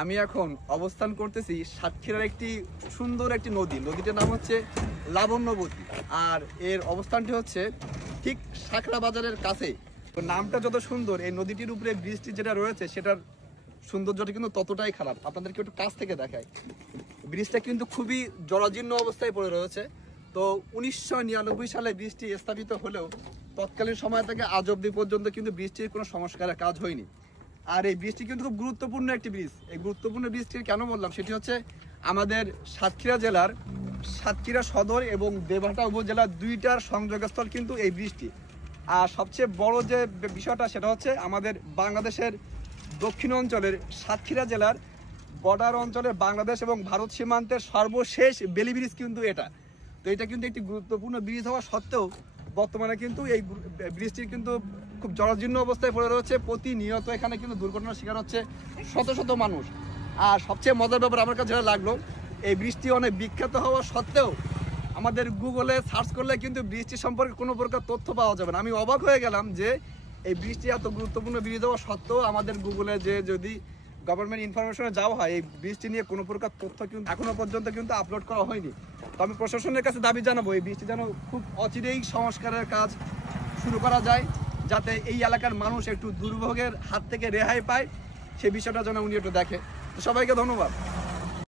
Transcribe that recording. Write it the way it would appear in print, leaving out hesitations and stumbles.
আমি এখন অবস্থান করতেছি সাতক্ষীরার একটি সুন্দর একটি নদী। নদীটার নাম হচ্ছে লাবণ্যবতী, আর এর অবস্থানটি হচ্ছে ঠিক সাঁকড়া বাজারের কাছে। তো নামটা যত সুন্দর, এই নদীটির উপরে ব্রিজটি যেটা রয়েছে সেটার সৌন্দর্যটা কিন্তু ততটাই খারাপ। আপনাদেরকে একটু কাছ থেকে দেখায়। ব্রিজটা কিন্তু খুবই জরাজীর্ণ অবস্থায় পড়ে রয়েছে। তো 1999 সালে ব্রিজটি স্থাপিত হলেও তৎকালীন সময় থেকে আজ অবধি পর্যন্ত কিন্তু ব্রিজটির কোনো সংস্কারের কাজ হয়নি। আর এই ব্রিজটি কিন্তু খুব গুরুত্বপূর্ণ একটি ব্রিজ। এই গুরুত্বপূর্ণ ব্রিজটি কেন বললাম, সেটি হচ্ছে আমাদের সাতক্ষীরা জেলার সাতক্ষীরা সদর এবং দেবহাটা উপজেলার দুইটার সংযোগস্থল কিন্তু এই ব্রিজটি। আর সবচেয়ে বড় যে বিষয়টা সেটা হচ্ছে আমাদের বাংলাদেশের দক্ষিণ অঞ্চলের সাতক্ষীরা জেলার বর্ডার অঞ্চলের বাংলাদেশ এবং ভারত সীমান্তের সর্বশেষ বেলি ব্রিজ কিন্তু এটা। তো এটা কিন্তু একটি গুরুত্বপূর্ণ ব্রিজ হওয়া সত্ত্বেও বর্তমানে কিন্তু এই ব্রিজটি কিন্তু খুব জরাজীর্ণ অবস্থায় পড়ে রয়েছে। প্রতিনিয়ত এখানে কিন্তু দুর্ঘটনার শিকার হচ্ছে শত শত মানুষ। আর সবচেয়ে মজার ব্যাপার আমার কাছে যেটা লাগলো, এই ব্রিজটি অনেক বিখ্যাত হওয়া সত্ত্বেও আমাদের গুগলে সার্চ করলে কিন্তু ব্রিজটি সম্পর্কে কোনো প্রকার তথ্য পাওয়া যাবে না। আমি অবাক হয়ে গেলাম যে এই ব্রিজটি এত গুরুত্বপূর্ণ ব্রিজ হওয়া সত্ত্বেও আমাদের গুগলে যে যদি গভর্নমেন্ট ইনফরমেশনে যাওয়া হয়, এই ব্রিজটি নিয়ে কোনো প্রকার তথ্য কিন্তু এখনো পর্যন্ত কিন্তু আপলোড করা হয়নি। তো আমি প্রশাসনের কাছে দাবি জানাবো এই ব্রিজটি যেন খুব অচিরেই সংস্কারের কাজ শুরু করা যায়, যাতে এই এলাকার মানুষ একটু দুর্ভোগের হাত থেকে রেহাই পায়। সেই বিষয়টা যেন উনি একটু দেখে। তো সবাইকে ধন্যবাদ।